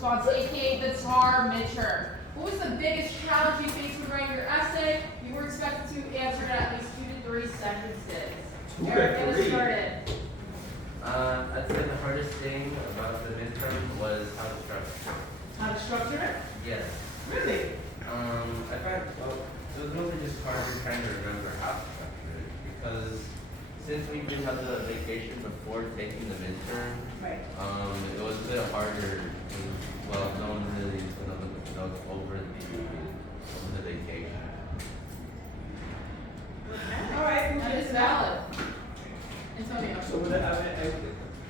response, aka the TAR midterm. What was the biggest challenge you faced when writing your essay? You were expected to answer it in at least 2 to 3 sentences. Eric, get us started. I'd say the hardest thing about the midterm was how to structure. How to structure it? Yes. Really? I found it was really just harder trying to remember how to structure it because since we did have the vacation before taking the midterm, Right. it was a bit harder. Well, no one really put up the notes over the vacation. All right. That is valid. Antonio.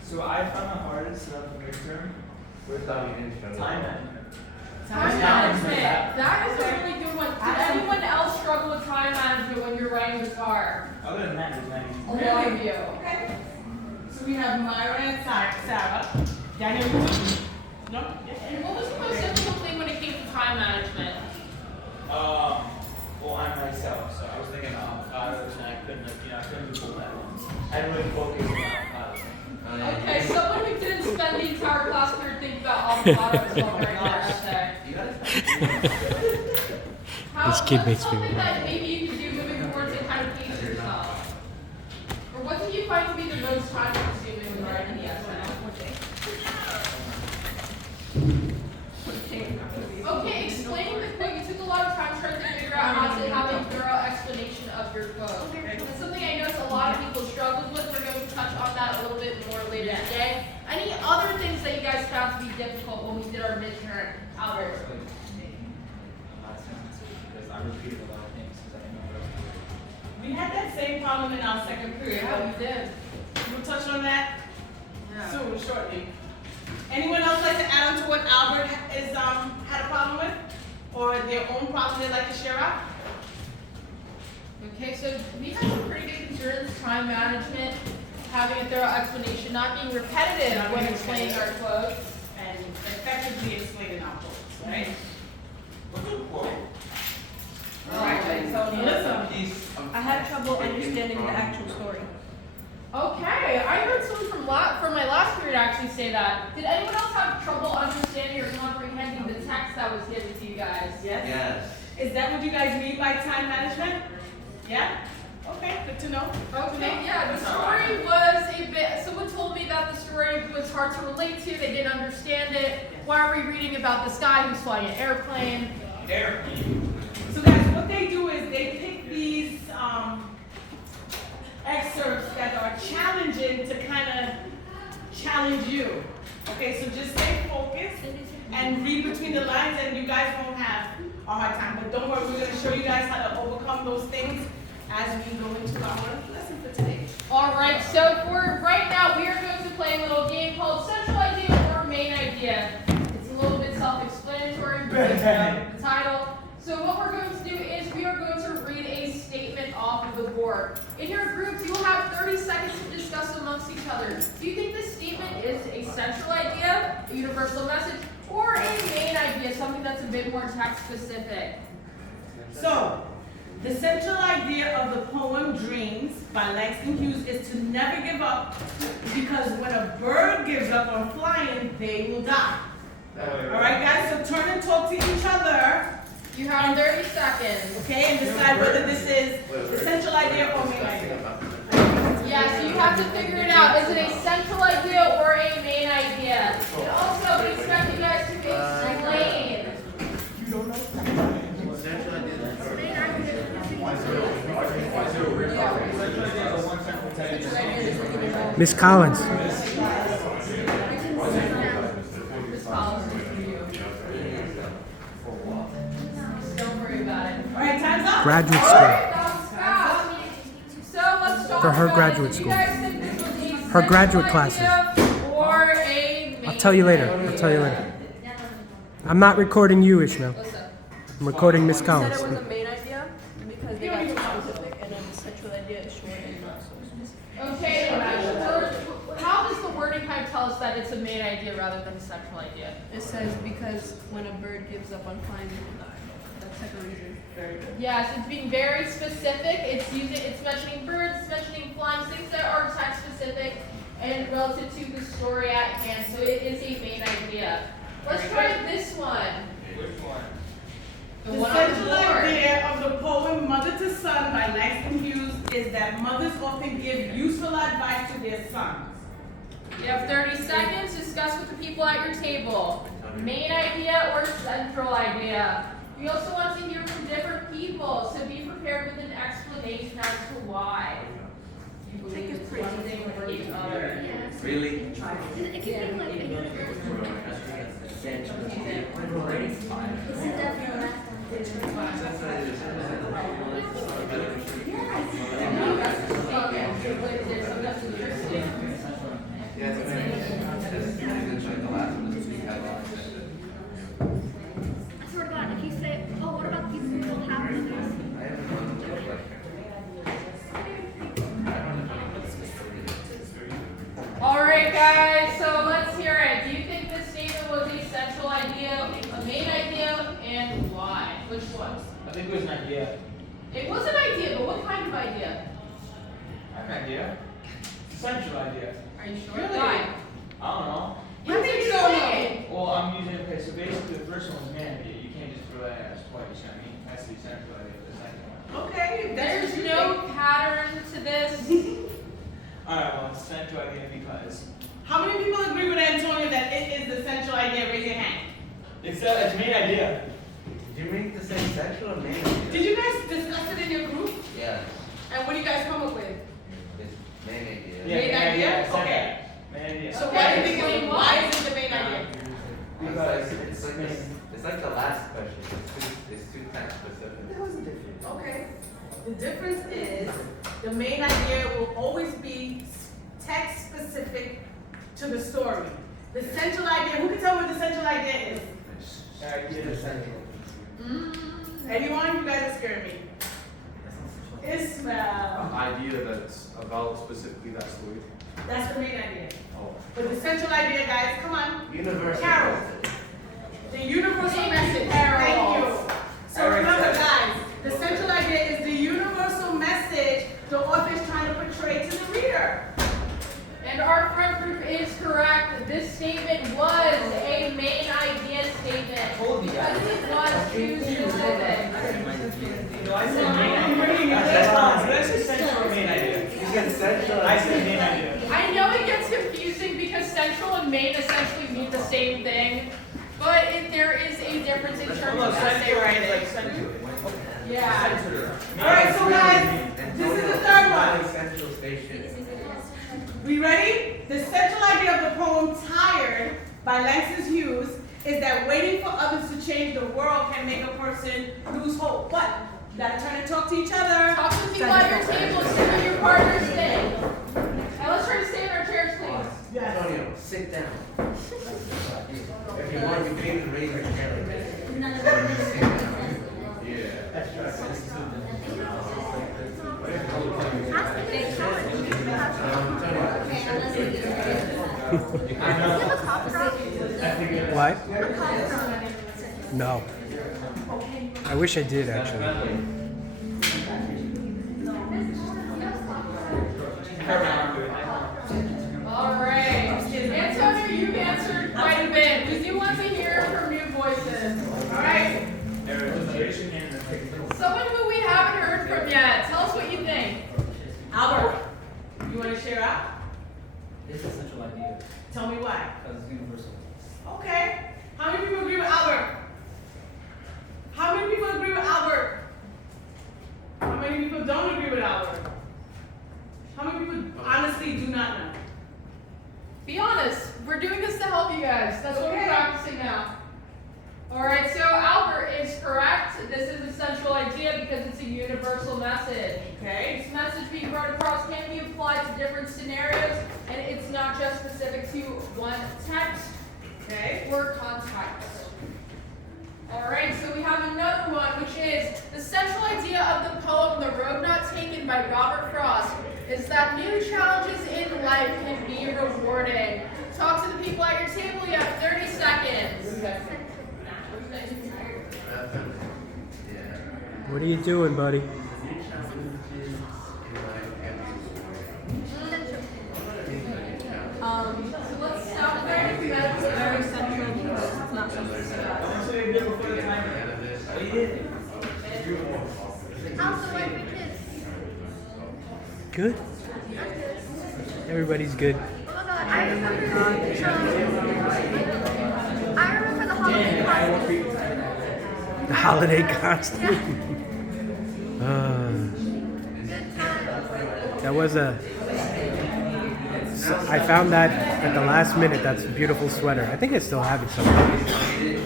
So I found the hardest about the midterm with time management. Time management. That is a really good one. Did anyone else struggle with time management when you're writing the TAR? Other than that, there's A many. lot of you. Okay. So we have Myra and Sarah. Daniel, no? And what was the most difficult thing when it came to time management? Well, I'm myself, so I was thinking of avocados and I couldn't do both at once. I didn't really focus on avocados. Okay, someone who didn't spend the entire class period thinking about avocados while writing their essay. You guys. This kid makes me something laugh. that maybe you could do moving forward to kind of pace yourself? Or what do you find to be the most time consuming when writing the essay? Okay, explaining the quote. You took a lot of time trying to figure out how to have a thorough explanation of your quote. That's something I noticed a lot of people struggled with. We're going to touch on that a little bit more later today. Any other things that you guys found to be difficult when we did our midterm, Albert? Because I repeated a lot of things because I didn't know what I was doing. We had that same problem in our second period. Yeah, we did. We'll touch on that Yeah. soon, shortly. Anyone else like to add on to what Albert is had a problem with? Or their own problem they'd like to share out? Okay, so we had some pretty big concerns, time management, having a thorough explanation, not being repetitive Not when being explaining our repetitive. quotes. And effectively explaining our quotes, right? What's a quote? All right, Antonio. Listen. I had trouble understanding the actual story. Okay, I heard someone from my last period actually say that. Did anyone else have trouble understanding or comprehending the text that was given to you guys? Yes? Yes. Is that what you guys mean by time management? Yeah? Okay, good to know. Okay, yeah, the story was a bit, someone told me that the story was hard to relate to, they didn't understand it. Why are we reading about this guy who's flying an airplane? So guys, what they do is they pick these excerpts that are challenging to kind of challenge you. Okay, so just stay focused and read between the lines and you guys won't have a hard time. But don't worry, we're going to show you guys how to overcome those things as we go into our lesson for today. All right, so for right now, we are going to play a little game called Central Idea or Main Idea. It's a little bit self-explanatory because of the title. So what we're going to do is we are going to read a statement off of the board. In your groups, you will have 30 seconds to discuss amongst each other. Do you think this statement is a central idea, a universal message, or a main idea, something that's a bit more text-specific? So, the central idea of the poem Dreams by Langston Hughes is to never give up because when a bird gives up on flying, they will die. All right, guys, so turn and talk to each other, You have 30 seconds. okay, and decide whether this is the central idea or main idea. Yeah, so you have to figure it out. Is it a central idea or a main idea? And also, we expect you guys to explain. Miss Collins. This policy is for you. Don't worry about it. All right, time's up. Graduate All school. right, that was fast. So let's talk For her about graduate it. Do school. you guys think this was a Her central graduate idea classes. Or a main I'll tell you later. idea? I'll tell you later. I'm not recording you, Ishmael. Listen. I'm recording Miss Said Collins. it was a main idea because they got too specific, and then the central idea is short and not so specific. Okay, how does the wording kind of tell us that it's a main idea rather than a central idea? It says because when a bird gives up on flying, they will die. That's like a reason. Very good. Yes, it's being very specific. It's mentioning birds, it's mentioning flying, things that are text specific and relative to the story at hand. So it is a main idea. Let's try this one. Which one? The The one on the central board. idea of the poem Mother to Son by Langston Hughes is that mothers often give useful advice to their sons. You have 30 seconds. Discuss with the people at your table. Main idea or central idea. We also want to hear from different people, so be prepared with an explanation as to why. You believe it's one thing or the other. Really? It can be like a universe. Isn't that the last Yeah, it's like the last one. I swear to God, if you say, oh, what about people who don't have mothers? I haven't run the book like I don't know. All right, guys. So let's hear it. Do you think this statement was a central idea, a main idea, and why? Which one? I think it was an idea. It was an idea, but what kind of idea? I have an idea. Central idea. Are you sure? Really? Why? I don't know. You think you don't know? Well, I'm using, okay, so basically the first one was man idea. You can't just throw that as twice, you know what I mean? That's the central idea of the second one. Okay, There's no pattern to this. Alright, well, it's central idea because How many people agree with Antonio that it is the central idea? Raise your hand. it's a main idea. Did you make the same central or main idea? Did you guys discuss it in your group? Yeah, And what do you guys come up with? it's main idea. Main idea? second. Okay. Main idea. So why do you think it was, why is it the main idea? It's like the last question. It's too text specific. Okay. The difference is the main idea will always be text specific to the story. The central idea, who can tell me what the central idea is? Idea is central. Anyone? You guys are scaring me. Ismail. Idea that's about specifically that story. That's the main idea. Oh. But the central idea, guys, come on. Universal. Carol. message. The universal message. Carol. Thank you. So Eric remember, said- guys, the central idea is the universal message the author is trying to portray to the reader. And our friend group is correct. This statement was a main idea statement. Because it was too specific. No, I said main idea. That's the central or main idea. You get central. I said main idea. I know it gets confusing because central and main essentially mean the same thing, but there is a difference in terms Well, of no, essay central writing. is like central. Yeah. All right, so guys, this is the third one. Central station. We ready? The central idea of the poem Tired by Langston Hughes is that waiting for others to change the world can make a person lose hope. But you gotta turn and talk to each other. Talk to the people at your table, see what your partners think. Now let's try to stay in our chairs, please. Antonio, sit down. If you want, you can even raise your hand. None of them is Sit down. What? No. I wish I did actually. All right. Antonio, you've answered quite a bit. We do want to hear from new voices. All right. Someone who we haven't heard from yet. Tell us what you think. Albert, you wanna share out? It's a central idea Tell me why. because it's universal. Okay. How many people agree with Albert? How many people agree with Albert? How many people don't agree with Albert? How many people honestly do not know? Be honest. We're doing this to help you guys. That's what we're Okay. practicing now. All right. So Albert is correct. This is a central idea because it's a universal message. Okay. This message being brought across can be applied to different scenarios, and it's not just specific to one text Okay. or context. All right, so we have another one, which is the central idea of the poem "The Road Not Taken" by Robert Frost is that new challenges in life can be rewarding. Talk to the people at your table. You have 30 seconds. What are you doing, buddy? So let's stop there. It's very central because Good. Everybody's good. Oh my god, I remember the holiday costume. The holiday costume. Good time. That was a. So I found that at the last minute. That's a beautiful sweater. I think I still have it somewhere. Next year,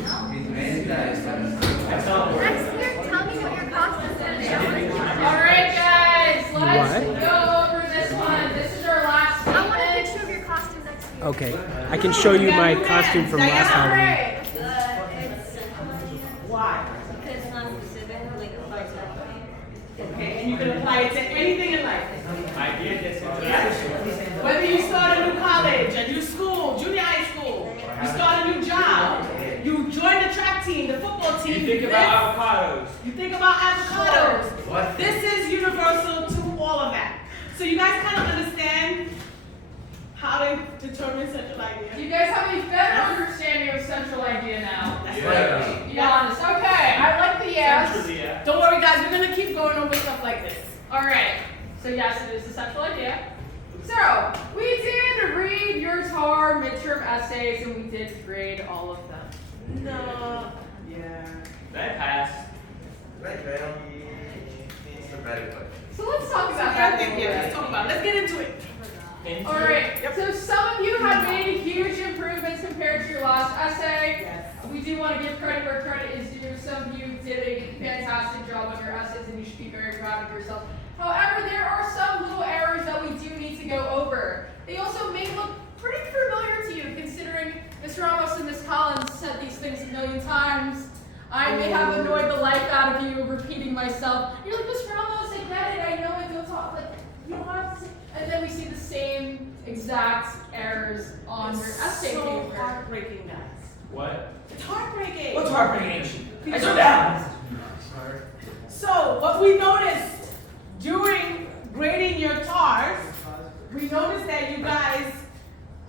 tell me what your costume is. Alright guys, let's What? go over this one. This is our last I want a statement. picture of your costume next year. Okay, I can show you my costume from last Halloween. Alright. Why? Because it's not specific, like applies to everybody. Okay, and you can apply it to anything in life. I did this. Whether you start a new college, a new school, junior high school, you start a new job, you join the track team, the football team. You think about avocados. You think about avocados. What? This is universal to all of that. So you guys kind of understand how to determine central idea. You guys have a better understanding of central idea now. That's Yeah. right. Be honest. Okay, I like the yes. Centrally, yeah. Don't worry, guys. We're gonna keep going over stuff like this. Alright, so yes, it is the central idea. So, we did read your TAR midterm essays and we did grade all of them. No. Yeah. That passed. Right, right. It's a better question. So let's talk about I that. think, yeah, let's talk about it. Let's get into it. Alright, so some of you have made huge improvements compared to your last essay. Yes. We do want to give credit where credit is due. Some of you did a fantastic job on your essays and you should be very proud of yourself. However, there are some little errors that we do need to go over. They also may look pretty familiar to you considering Ms. Ramos and Ms. Collins said these things a million times. I may have annoyed the life out of you repeating myself. You're like, Ms. Ramos, I get it, I know it, don't talk, like, you don't have to say. And then we see the same exact errors on your essay So paper. heartbreaking, guys. What? It's heartbreaking. What's heartbreaking? I sit down. So what we noticed during grading your TARs, we noticed that you guys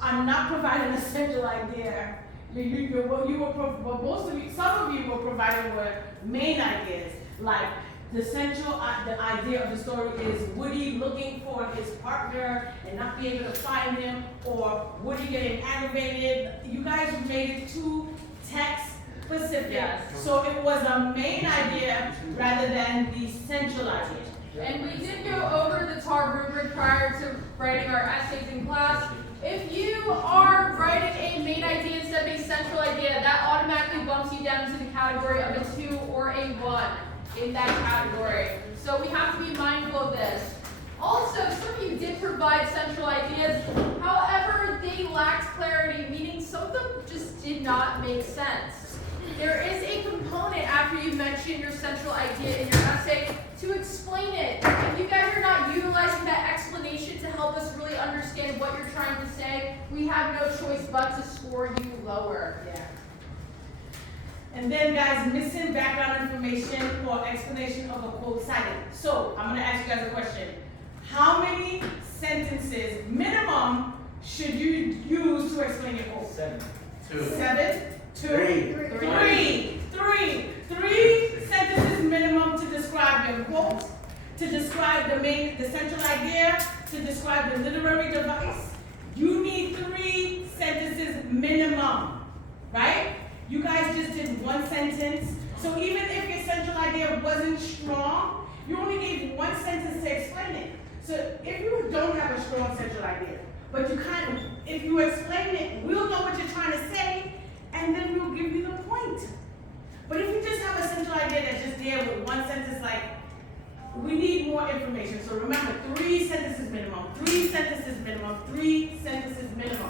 are not providing a central idea. Most of you, some of you were providing were main ideas, like the central, the idea of the story is Woody looking for his partner and not being able to find him, or Woody getting aggravated. You guys made it too text specific. Yes. So it was a main idea rather than the central idea. And we did go over the TAR rubric prior to writing our essays in class. If you are writing a main idea instead of a central idea, that automatically bumps you down to the category of a 2 or a 1 in that category. So we have to be mindful of this. Also, some of you did provide central ideas, however, they lacked clarity, meaning some of them just did not make sense. There is a component after you mention your central idea in your essay to explain it. If you guys are not utilizing that explanation to help us really understand what you're trying to say, we have no choice but to score you lower. Yeah. And then guys, missing background information or explanation of a quote cited. So I'm gonna ask you guys a question. How many sentences minimum should you use to explain your quote? 7. 2. 7, 2, Three. 3 sentences minimum to describe your quote, to describe the central idea, to describe the literary device. You need 3 sentences minimum, right? You guys just did 1 sentence. So even if your central idea wasn't strong, you only gave 1 sentence to explain it. So if you don't have a strong central idea, but you kind of, if you explain it, we'll know what you're trying to say, and then we'll give you the point. But if you just have a central idea that's just there with 1 sentence, like, we need more information. So remember, 3 sentences minimum, 3 sentences minimum, 3 sentences minimum.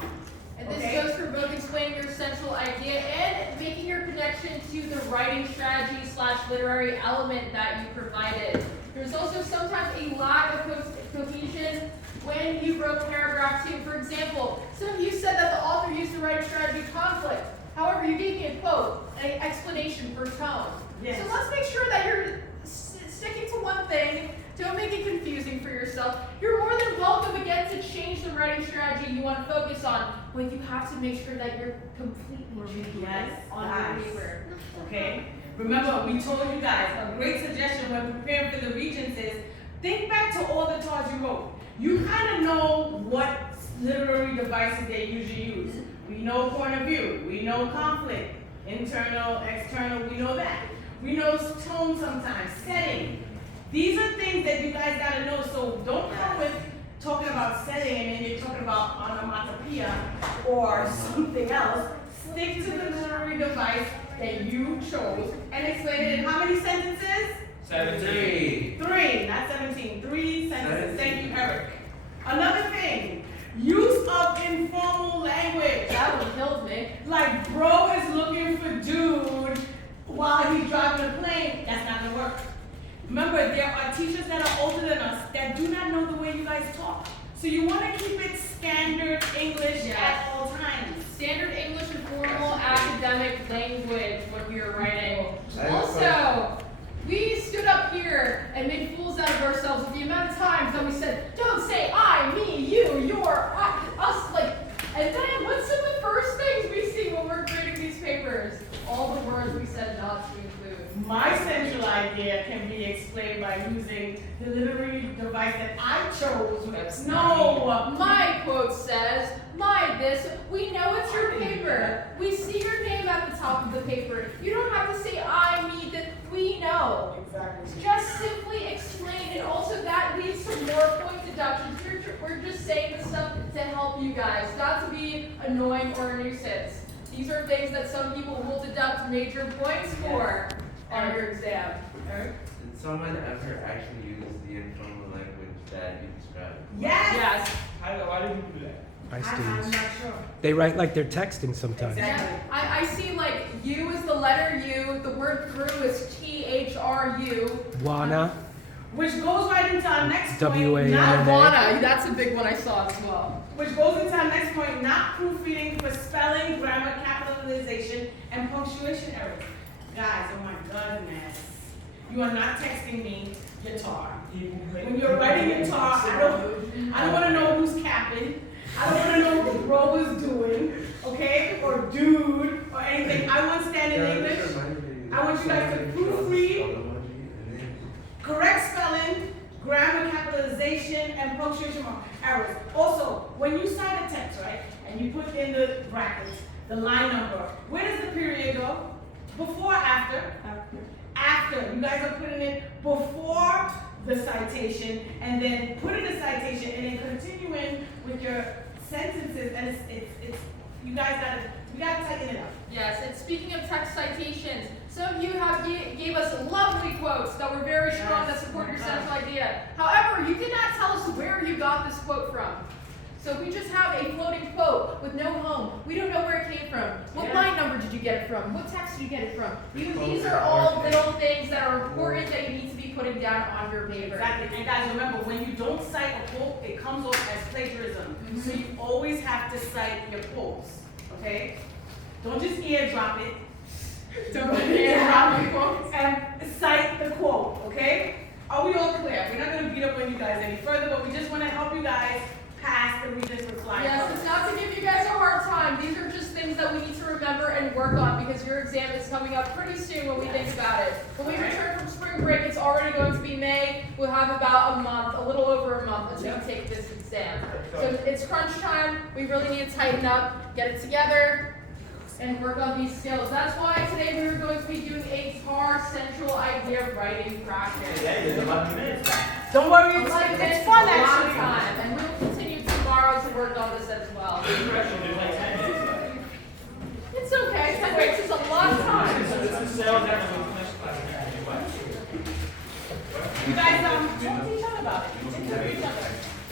And this Okay. goes for both explaining your central idea and making your connection to the writing strategy / literary element that you provided. There's also sometimes a lack of cohesion when you wrote paragraph 2. For example, some of you said that the author used the writing strategy conflict. However, you gave me a quote, an explanation for tone. Yes. So let's make sure that you're sticking to one thing. Don't make it confusing for yourself. You're more than welcome again to change the writing strategy you want to focus on, but you have to make sure that you're completely Yes, on guys. your paper. Okay? Remember, we told you guys, a great suggestion when preparing for the Regents is, think back to all the TARs you wrote. you kind of know what literary devices they usually use. We know point of view, we know conflict, internal, external, we know that. We know tone sometimes, setting. These are things that you guys gotta know, so don't come with talking about setting and then you're talking about onomatopoeia or something else. Stick to the literary device that you chose and explain it in how many sentences? 17. 3, not 17. 3 sentences. Thank you, Eric. Another thing, use of informal language. That one killed me. Like bro is looking for dude while he's driving a plane. That's not gonna work. Remember, there are teachers that are older than us that do not know the way you guys talk. So you want to keep it standard English at all times. Standard English and formal academic language when we were writing. I have a Also, we stood up here and made fools out of ourselves with the amount of times that we said, don't say I, me, you, your, us, like, and then what's some of the first things we see when we're grading these papers? All the words we said not to include. My central idea can be explained by using the literary device that I chose. That's No, My quote says, my this, we know it's your paper. We see your name at the top of the paper. You don't have to say I, me, that we know. exactly. Just simply explain, and also that leads to more point deductions. We're just saying this stuff to help you guys, not to be annoying or a nuisance. These are things that some people will deduct major points for on your exam. Eric? Did someone ever actually use the informal language that you described? Yes. Yes. Why did you do that? My I'm students. not sure. They write like they're texting sometimes. Exactly. I see like U is the letter U, the word through is THRU. Wanna. Which goes right into our next W-A-N-A. point. Not Not wanna, that's a big one I saw as well. Which goes into our next point, not proofreading for spelling, grammar, capitalization, and punctuation errors. Guys, oh my goodness. You are not texting me guitar. When you're writing guitar, I don't want to know who's capping. I don't want to know what bro is doing, okay? Or dude, or anything. I want standard English. I want you guys to proofread, correct spelling, grammar, capitalization, and punctuation errors. Also, when you sign a text, right, and you put in the brackets, the line number, where does the period go? Before, after? After. You guys are putting it before the citation, and then put in the citation, and then continuing with your sentences, and it's you guys gotta tighten it up. Yes, and speaking of text citations, some of you gave us lovely quotes that were very strong that support your central idea. However, you did not tell us where you got this quote from. So we just have a floating quote with no home. We don't know where it came from. What line number did you get it from? What text did you get it from? These are all little things that are important that you need to be putting down on your paper. Exactly. And guys, remember, when you don't cite a quote, it comes off as plagiarism. So you always have to cite your quotes. Okay? Don't just eardrop it. Don't eardrop your quotes and cite the quote. Okay? Are we all clear? We're not going to beat up on you guys any further, but we just want to help you guys pass the Regents for Flying Yes, Colors. it's not to give you guys a hard time. These are just things that we need to remember and work on because your exam is coming up pretty soon when we think about it. When we return from spring break, it's already going to be May. We'll have about a month, a little over a month until we take this exam. So it's crunch time. We really need to tighten up, get it together, and work on these skills. That's why today we were going to be doing a TAR Central Idea writing practice. Today is 11 minutes. Don't worry, it's 11 minutes fun is a long actually. time, and we'll continue tomorrow to work on this as well. It's okay. 10 minutes is a lot of time. You guys talk to each other about it. Take care of each other.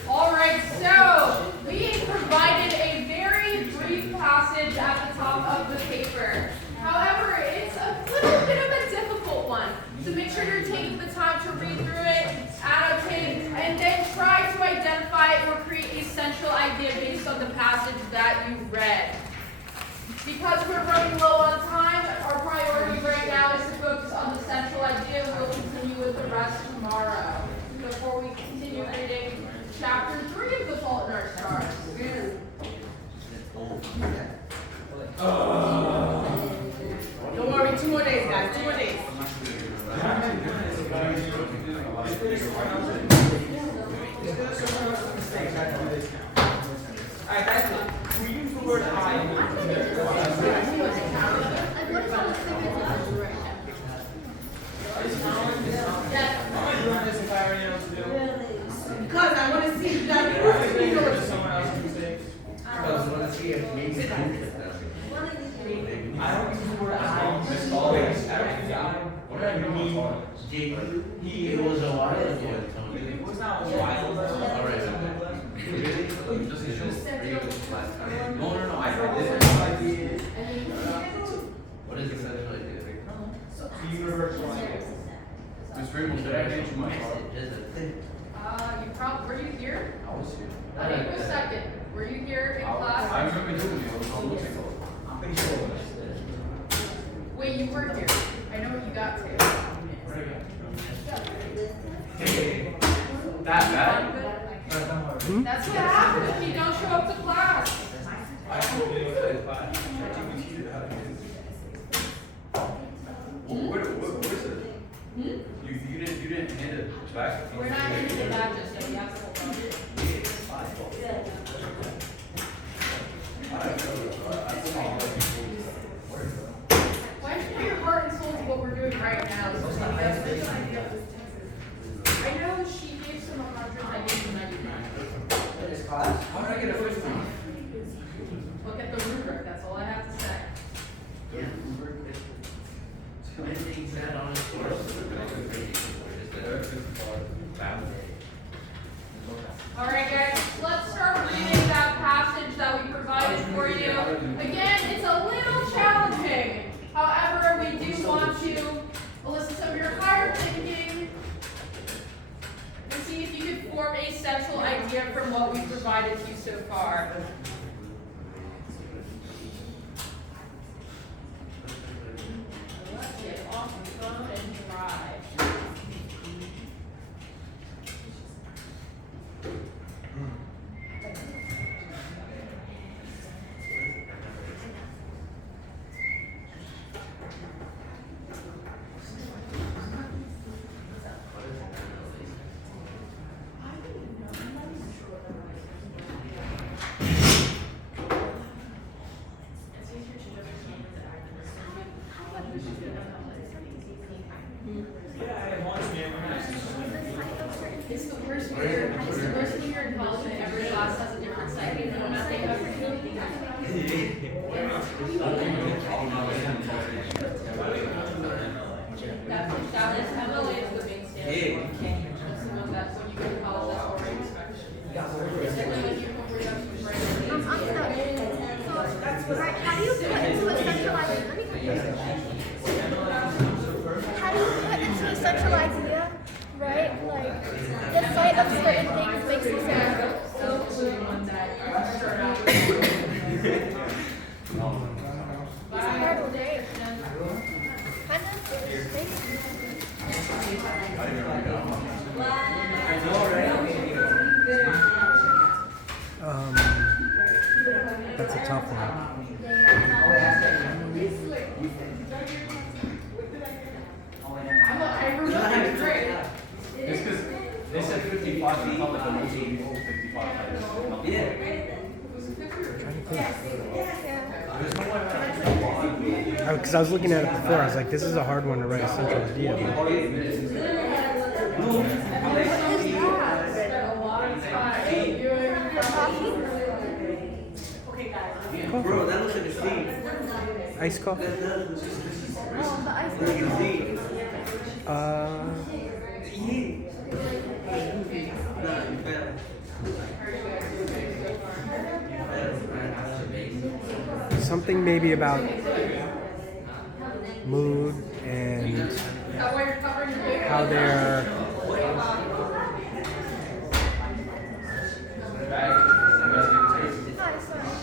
All right, so we provided a very brief passage at the top of the paper. However, it's a little bit of a difficult one. So make sure you're taking the time to read through it, annotate, and then try to identify or create a central idea based on the passage He was a while ago, Tony. It was not wild. Alright, really? Just for you last time. No, I know this idea. What is essential idea? Universal idea. Ms. Ramos, did I get you my car? You probably, were you here? I was here. April 2nd. Were you here in I class? remember doing it, I was on looking for it. I'm pretty sure. Wait, you were here. I know what you got to. That bad? That's what happens if you don't show up to class. What is it? You didn't hand it back? We're not into that just yet. We have to hold on. Why don't you put your heart and soul to what we're doing right now? So maybe that's a good idea. I know she gave some 100, I gave you 99. How did I get a 50? Look at the rubric, that's all I have to say. Anything's that on his course. Alright guys, let's start reading that passage that we provided for you. Again, it's a little challenging. However, we do want to elicit some of your higher thinking and see if you can form a central idea from what we provided to you so far. Let's get off the phone and drive. It's the worst year. It's the worst year in college, and every class has a different segment format. They have that is MLA is the main standard. That's when you go to college. That's already expected. Second, when you come for reductions, right? I'm stuck. So, right, how do you put into a centralized? How do you put into a central idea, right? Like the sight of certain things makes you sad. It's hard, right? Kind of. That's a tough one. I remember great. It's because they said 55 in public, and most of the people 55. Because I was looking at it before, I was like, this is a hard one to write a central idea. Spent a lot of time doing Bro, that looks like a steam. Ice coffee? Oh, the ice cream. Something maybe about mood and that way you're covering your big how they're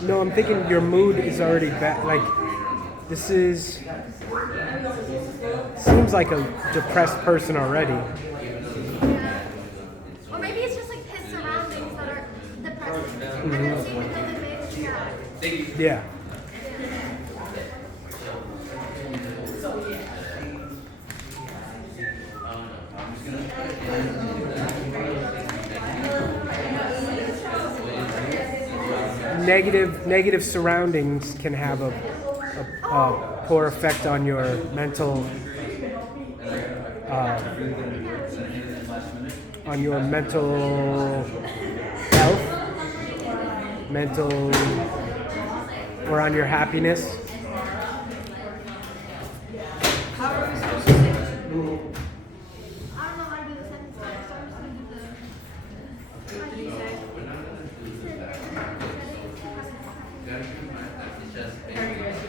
no, I'm thinking your mood is already bad. Like, this is seems like a depressed person already. Or maybe it's just like his surroundings that are depressing. And then see because it made him sad. Yeah. Negative surroundings can have a poor effect on your mental health, or on your happiness. How are we supposed to say?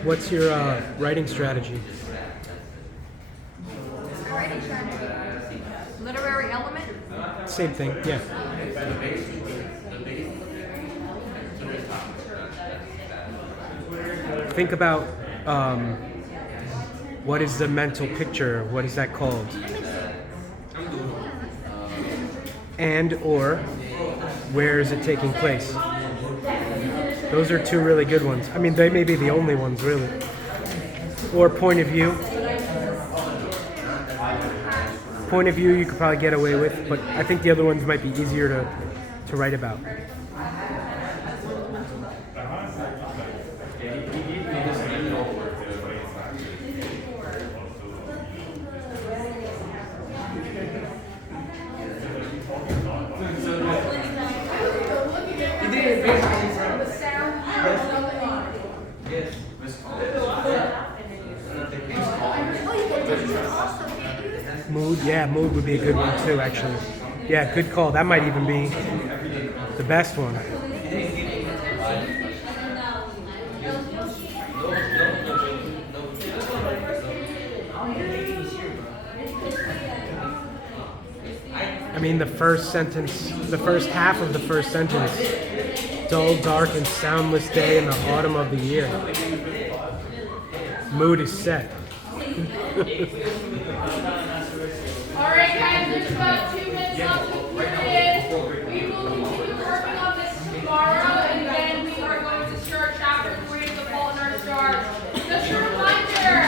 What's your writing strategy? Writing strategy. Literary element? Same thing, yeah. Think about what is the mental picture? What is that called? And or where is it taking place? Those are two really good ones. I mean, they may be the only ones, really. Or point of view. Point of view you could probably get away with, but I think the other ones might be easier to write about. Mood, yeah, mood would be a good one too, actually. Yeah, good call. That might even be the best one. I mean, the first sentence, the first half of the first sentence. Dull, dark, and soundless day in the autumn of the year. Mood is set. Alright guys, there's about 2 minutes left to the period. We will continue working on this tomorrow, and then we are going to start chapter 3 of The Fault in Our Stars. Just a reminder,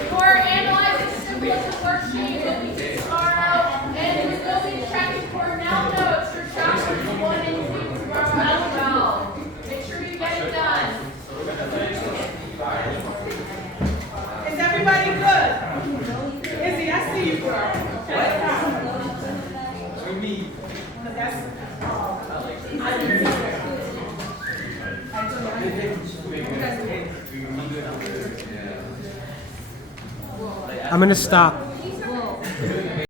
you are analyzing the symbols of worksheet, will be tomorrow, and we will be checking for now notes for chapters 1 and 2 tomorrow as well. Make sure you get it done. Is everybody good? Izzy, I see you, girl. That's, I'm gonna stop.